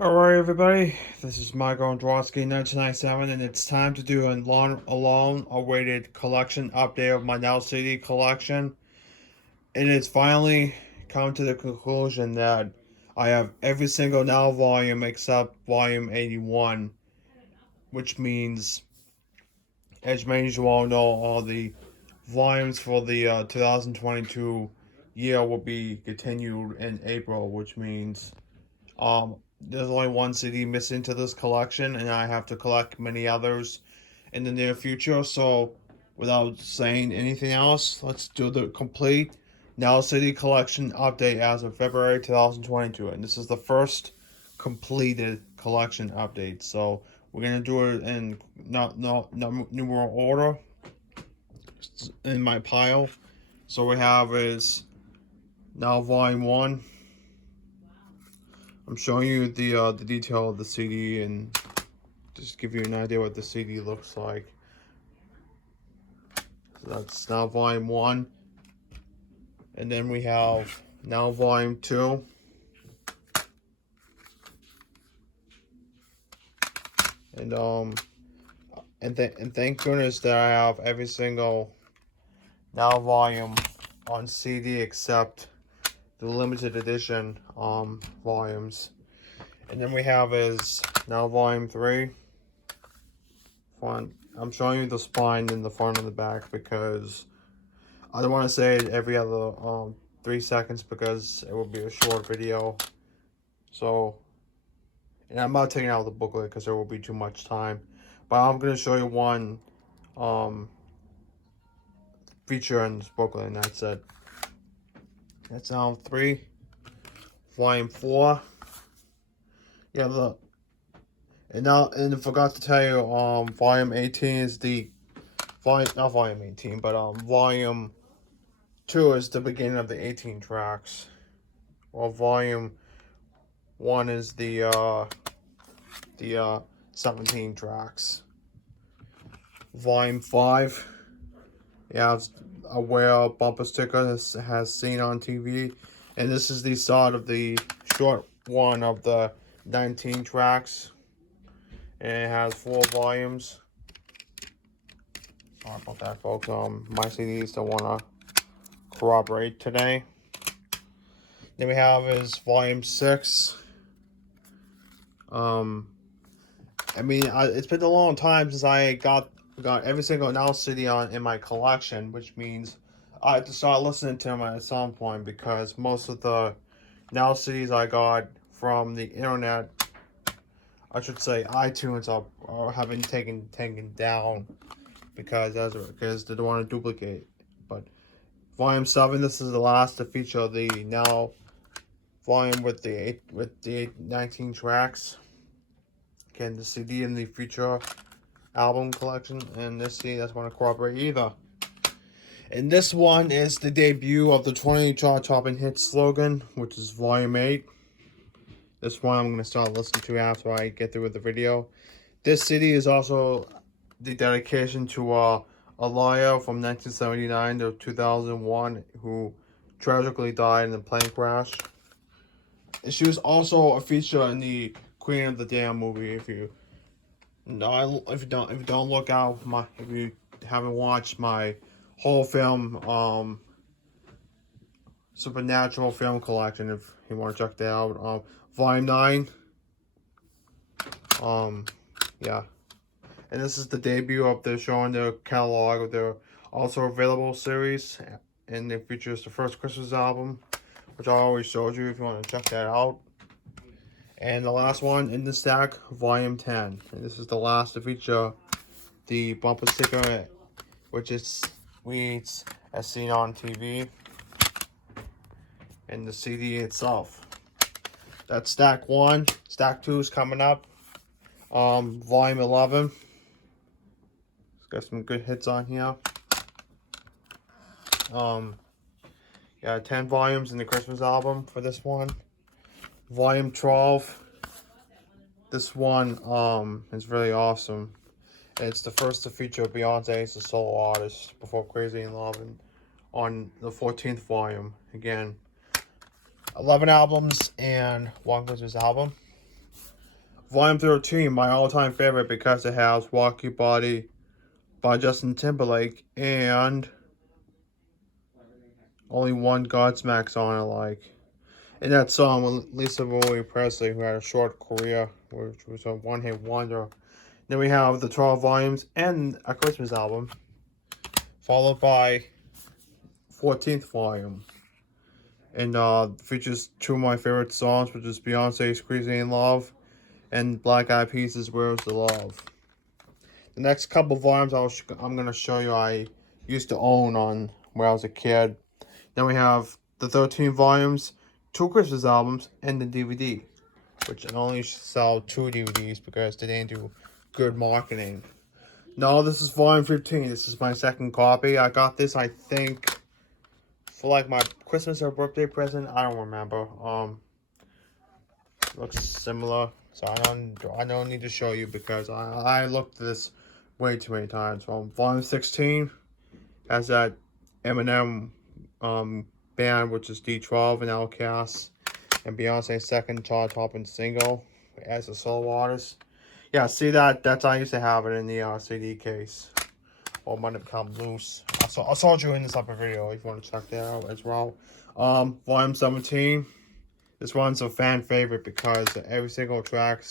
Alright everybody, this is Michael Androsky 1997 and it's time to do a long awaited collection update of my Now CD collection. It has finally come to the conclusion that I have every single Now volume except volume 81, which means, as many of you all know, all the volumes for the 2022 year will be continued in April, which means there's only one CD missing to this collection, and I have to collect many others in the near future. So, without saying anything else, let's do the complete Now CD collection update as of February 2022. And this is the first completed collection update. So, we're gonna do it in not numeral order in my pile. So we have is Now Volume 1. I'm showing you the detail of the CD and just give you an idea what the CD looks like. So that's Now Volume 1. And then we have Now Volume 2. And thank goodness that I have every single Now volume on CD except the limited edition volumes. And then we have is Now Volume 3. I'm showing you the spine in the front and the back because I don't want to say it every other 3 seconds because it will be a short video. So, and I'm not taking out the booklet because there will be too much time. But I'm going to show you one feature in this booklet, and that's it. That's Now 3. Volume 4. Yeah, look. And I forgot to tell you, volume 18 is the not volume 18, but volume 2 is the beginning of the 18 tracks. While volume 1 is the 17 tracks. Volume 5, yeah, it's a whale bumper sticker that has seen on TV, and this is the start of the short one of the 19 tracks. And it has 4 volumes. Sorry about that, folks. My CDs don't want to corroborate today. Then we have is volume 6. It's been a long time since I got every single Now CD in my collection, which means I have to start listening to them at some point because most of the Now CDs I got from the internet, I should say iTunes, are having taken down because they don't want to duplicate. But volume 7, this is the last to feature the Now volume with the 19 tracks. Again, the CD in the future album collection, and this CD doesn't want to cooperate either. And this one is the debut of the 20 chart-topping hit slogan, which is volume 8. This one I'm going to start listening to after I get through with the video. This CD is also the dedication to Aliyah from 1979 to 2001, who tragically died in a plane crash. And she was also a feature in the Queen of the Damned movie. If you don't look out, if you haven't watched my whole film Supernatural film collection, if you want to check that out, volume 9. Yeah. And this is the debut of the showing their catalog of their also available series, and it features the first Christmas album, which I always showed you if you want to check that out. And the last one in the stack, volume 10. And this is the last to feature the bumper sticker, which reads as seen on TV, and the CD itself. That's stack 1. Stack 2 is coming up. Volume 11. It's got some good hits on here. Yeah, 10 volumes in the Christmas album for this one. Volume 12. This one is really awesome. It's the first to feature Beyonce as a solo artist before Crazy in Love, and on the 14th volume. Again, 11 albums and one Christmas album. Volume 13, my all-time favorite because it has Rock Your Body by Justin Timberlake and Only One Godsmack song I like. And that song with Lisa Marie Presley, who had a short career, which was a one-hit wonder. Then we have the 12 volumes and a Christmas album, followed by 14th volume. And features two of my favorite songs, which is Beyonce's Crazy in Love and Black Eyed Peas' Where's the Love. The next couple volumes I'm going to show you I used to own on when I was a kid. Then we have the 13 volumes, 2 Christmas albums, and the DVD, which I only sell 2 DVDs because they didn't do good marketing. No, this is volume 15. This is my second copy. I got this, I think, for like my Christmas or birthday present. I don't remember. Looks similar, so I don't need to show you because I looked at this way too many times. Volume 16 has that Eminem band, which is D12 and Outkast, and Beyonce's second chart-topping single as a solo artist. Yeah, see that? That's I used to have it in the CD case. Or might have become loose. I saw you in this other video if you want to check that out as well. Volume 17. This one's a fan favorite because every single track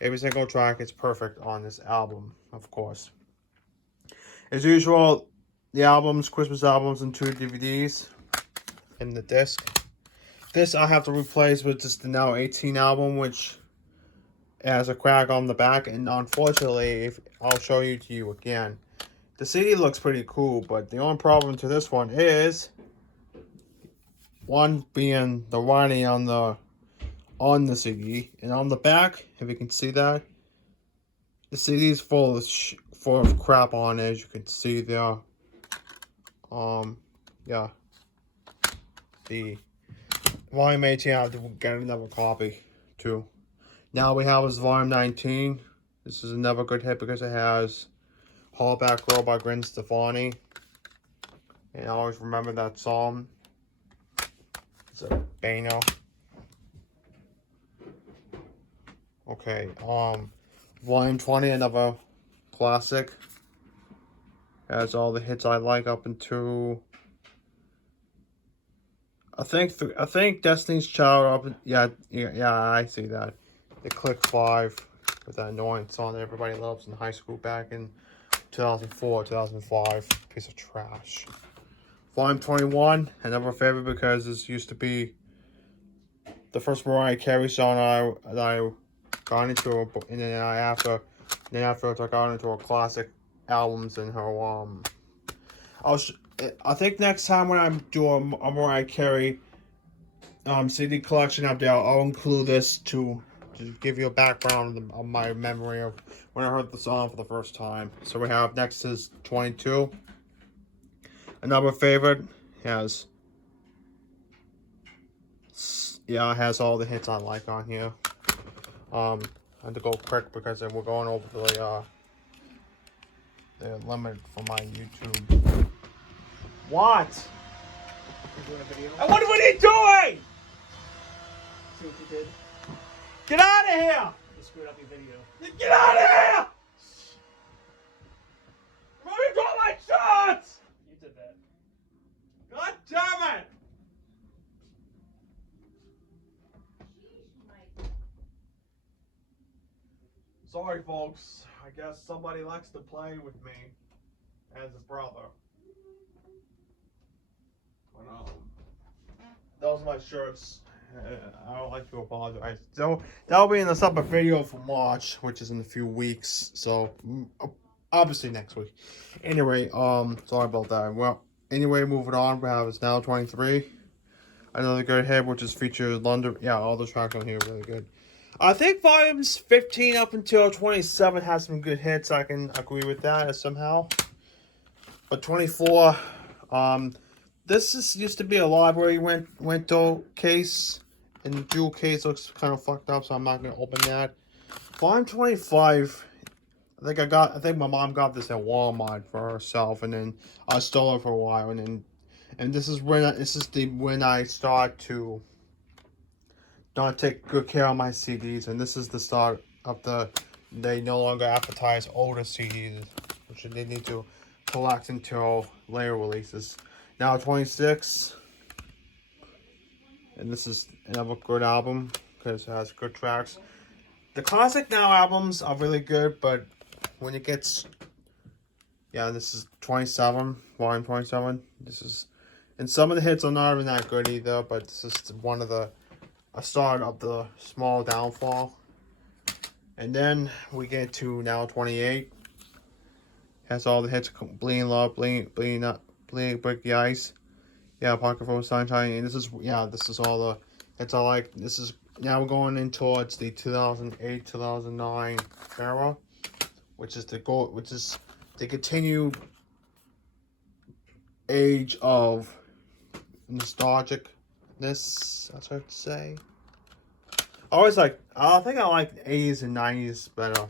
is perfect on this album, of course. As usual, the albums, Christmas albums, and 2 DVDs in the disc. This I have to replace with just the now 18 album, which has a crack on the back, and unfortunately, I'll show you to you again. The CD looks pretty cool, but the only problem to this one is one being the writing on the CD, and on the back, if you can see that, the CD is full of crap on it, as you can see there. Yeah. The volume 18, I have to get another copy too. Now we have is volume 19. This is another good hit because it has Hollaback Girl by Gwen Stefani. And I always remember that song. It's a banger. Okay, volume 20, another classic. Has all the hits I like up into I think Destiny's Child up yeah, I see that. The Click 5 with that annoying song that everybody loves in high school back in 2004, 2005. Piece of trash. Volume 21, another favorite because this used to be the first Mariah Carey song I got into, and then after I got into her classic albums and her I think next time when I'm doing a Mariah Carey CD collection update, I'll include this to give you a background of my memory of when I heard the song for the first time. So we have next is 22. Another favorite has it has all the hits I like on here. I had to go quick because we're going over the limit for my YouTube. What? You're doing a video? What are you doing? See what you did? Get out of here! You screwed up your video. Get out of here! Let me draw my shots! You did that. God damn it! Sorry, folks. I guess somebody likes to play with me as a brother. Those are my shirts. I would like to apologize. So that'll be in the separate video for March, which is in a few weeks. So obviously next week. Anyway, sorry about that. Well, anyway, moving on. We have It's Now 23. Another good hit, which is featured London. Yeah, all the tracks on here are really good. I think volumes 15 up until 27 has some good hits. I can agree with that somehow. But 24, this used to be a library rental case, and the jewel case looks kind of fucked up, so I'm not gonna open that. Volume 25, I think my mom got this at Walmart for herself, and then I stole it for a while, and this is when I start to not take good care of my CDs, and this is the start of the they no longer advertise older CDs, which they need to collect until later releases. Now 26, and this is another good album because it has good tracks. The classic Now albums are really good, but when it gets, yeah, this is 27, volume 27. This is, and some of the hits are not even that good either, but this is one of the, a start of the small downfall. And then we get to Now 28. Has all the hits, Bleeding Love, Bleeding Up, Bleeding Break the Ice. Yeah, Pocket Full of Sunshine. And this is, yeah, this is all the hits I like. This is, now we're going in towards the 2008, 2009 era, which is the goal, which is the continued age of nostalgicness, that's what I'd say. I think I like the 80s and 90s better.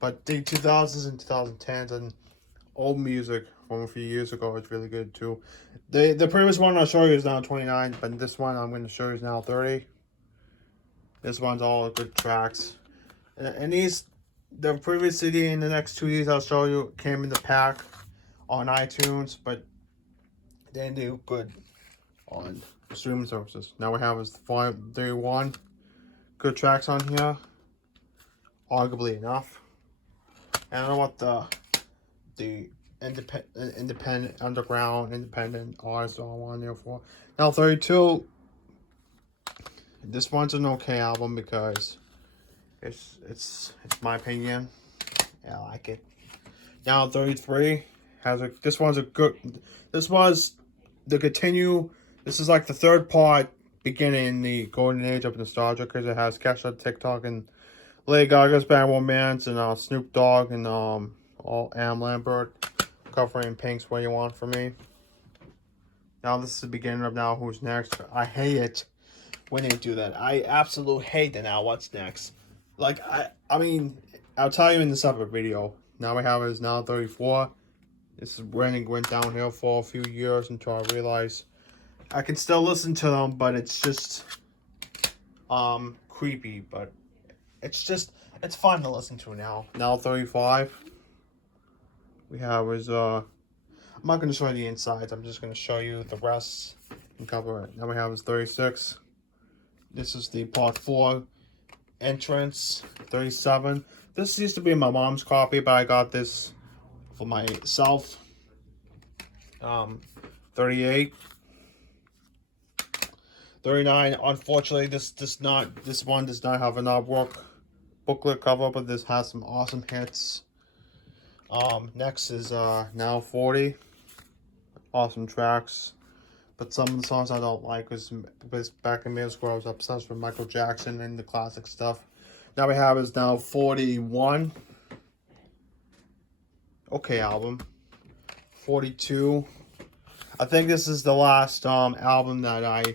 But the 2000s and 2010s and old music from a few years ago is really good too. The previous one I'll show you is now 29, but this one I'm going to show you is now 30. This one's all good tracks. And these, the previous CD and the next 2 years I'll show you came in the pack on iTunes, but they didn't do good on streaming services. Now we have is 531 good tracks on here, arguably enough. And I don't know what the independent underground independent artists all on there for. Now 32. This one's an okay album because it's my opinion. Yeah, I like it. Now 33 has a, this one's a good, this was the continue, this is like the third part beginning the golden age of nostalgia because it has Kesha, TikTok, and Lady Gaga's Bad Romance, and Snoop Dogg, and all Am Lambert covering Pink's What You Want From Me. Now this is the beginning of Now Who's Next. I hate it when they do that. I absolutely hate the Now What's Next. Like, I mean, I'll tell you in the separate video. Now we have is Now 34. This is when it went downhill for a few years until I realized I can still listen to them, but it's just creepy, but it's fun to listen to now. Now 35. We have is I'm not gonna show you the insides, I'm just gonna show you the rest and cover it. Now we have is 36. This is the part 4 entrance. 37. This used to be my mom's copy, but I got this for myself. 38. 39. Unfortunately, this one does not have an artwork booklet cover, but this has some awesome hits. Next is Now 40. Awesome tracks, but some of the songs I don't like because back in middle school I was obsessed with Michael Jackson and the classic stuff. Now we have is Now 41. Okay album. 42. I think this is the last album that I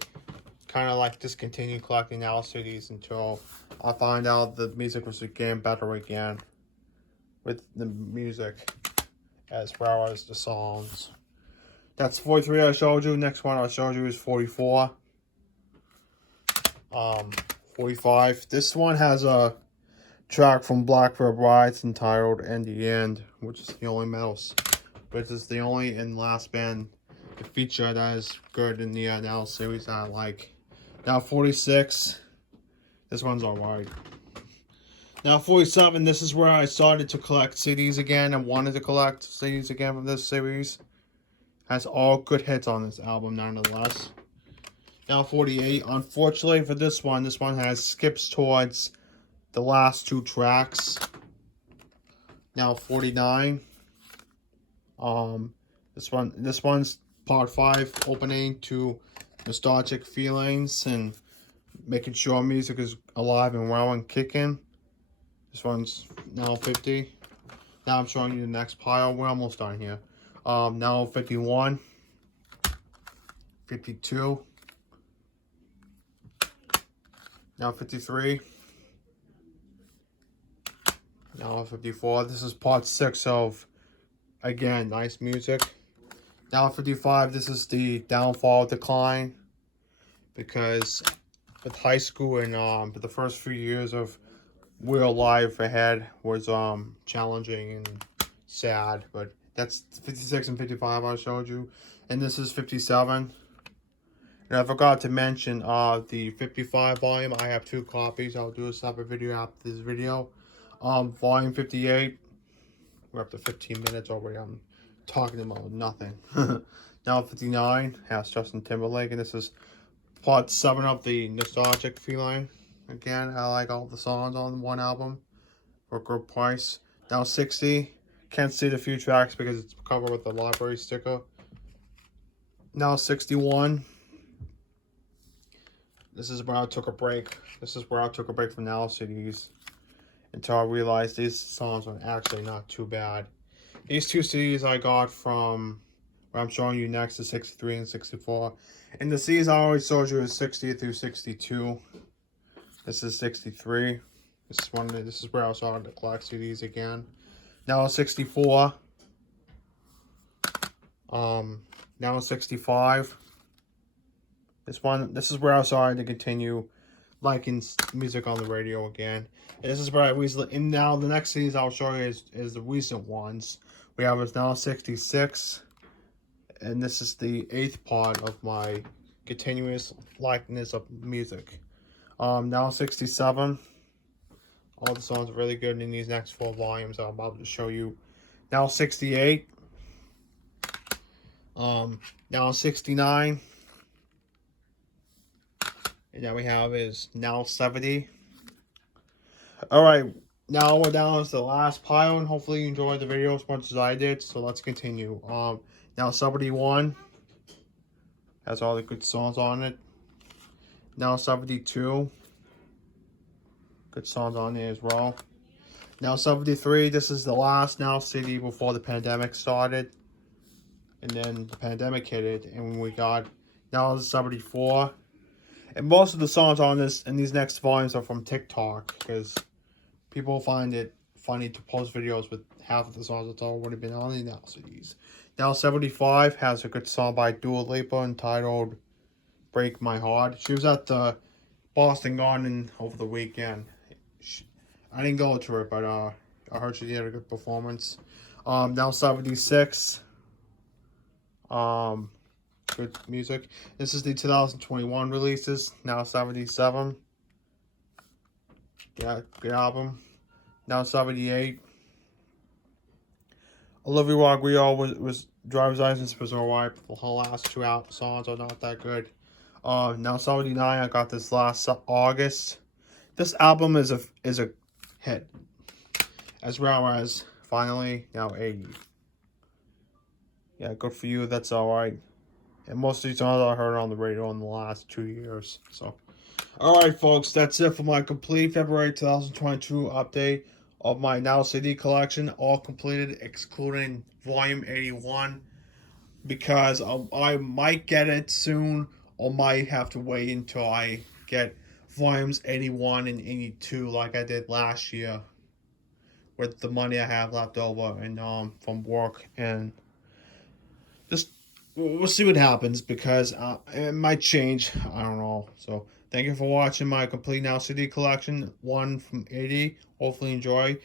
kind of like discontinue collecting Now CDs until I find out the music was getting better again with the music as well as the songs. That's 43 I showed you. Next one I showed you is 44. 45. This one has a track from Blackbird Rides entitled "In the End," which is the only which is the only and last band to feature that is good in the Now series that I like. Now 46. This one's alright. Now 47. This is where I started to collect CDs again and wanted to collect CDs again from this series. Has all good hits on this album nonetheless. Now 48. Unfortunately for this one has skips towards the last 2 tracks. Now 49. This one's part 5, opening to nostalgic feelings and making sure music is alive and well and kicking. This one's now 50. Now I'm showing you the next pile. We're almost done here. Now 51. 52. Now 53. Now 54. This is part 6 of, again, nice music. Now 55. This is the downfall decline. Because with high school and for the first few years of real life ahead was challenging and sad, but that's 56 and 55 I showed you, and this is 57. And I forgot to mention the 55 volume. I have 2 copies. I'll do a separate video after this video. Volume 58. We're up to 15 minutes already. I'm talking about nothing. Now 59 has Justin Timberlake, and this is part 7 of the Nostalgic Feeling. Again, I like all the songs on one album for a good price. Now 60, can't see the few tracks because it's covered with the library sticker. Now 61. This is where I took a break. This is where I took a break from Now CDs until I realized these songs are actually not too bad. These 2 CDs I got from what I'm showing you next is 63 and 64. And the CDs I always showed you is 60 through 62. This is 63. This is where I started to collect CDs again. Now 64. Now 65. This is where I started to continue liking music on the radio again. And this is where I recently, and now the next CDs I'll show you is the recent ones. We have is now 66. And this is the 8th part of my continuous likeness of music. Now 67. All the songs are really good in these next 4 volumes I'm about to show you. Now 68. Now 69. And now we have is now 70. Alright, now we're down to the last pile, and hopefully you enjoyed the video as much as I did. So let's continue. Now 71 has all the good songs on it. Now 72, good songs on there as well. Now 73, this is the last Now CD before the pandemic started. And then the pandemic hit it, and we got Now 74. And most of the songs on this in these next volumes are from TikTok, because people find it funny to post videos with half of the songs that's already been on the Now CDs. Now 75 has a good song by Dua Lipa entitled Break My Heart. She was at the Boston Garden over the weekend. I didn't go to it, but I heard she did a good performance. Now 76. Good music. This is the 2021 releases. Now 77. Yeah, good album. Now 78. Olivia Rodrigo was Driver's License was alright. The whole last 2 songs are not that good. Now 79. I got this last August. This album is a hit, as well as Finally Now 80. Yeah, good for you. That's alright. And most of these songs I heard on the radio in the last 2 years. So, alright, folks, that's it for my complete February 2022 update of my Now CD collection, all completed, excluding Volume 81, because I might get it soon, or might have to wait until I get Volumes 81 and 82, like I did last year, with the money I have left over and from work, and just we'll see what happens, because it might change. I don't know. So thank you for watching my complete Now CD collection, 1 from 80. Hopefully enjoy.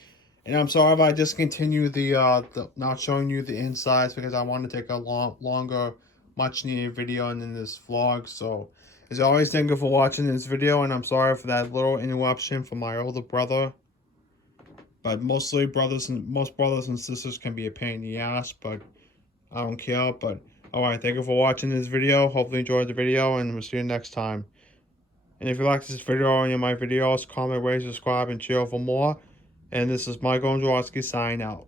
And I'm sorry if I discontinue the not showing you the insides, because I want to take a longer, much needed video in this vlog. So as always, thank you for watching this video, and I'm sorry for that little interruption from my older brother. But most brothers and sisters can be a pain in the ass, but I don't care. But alright, thank you for watching this video. Hopefully you enjoyed the video, and we'll see you next time. And if you like this video or any of my videos, comment, rate, subscribe, and share for more. And this is Michael Jaworski signing out.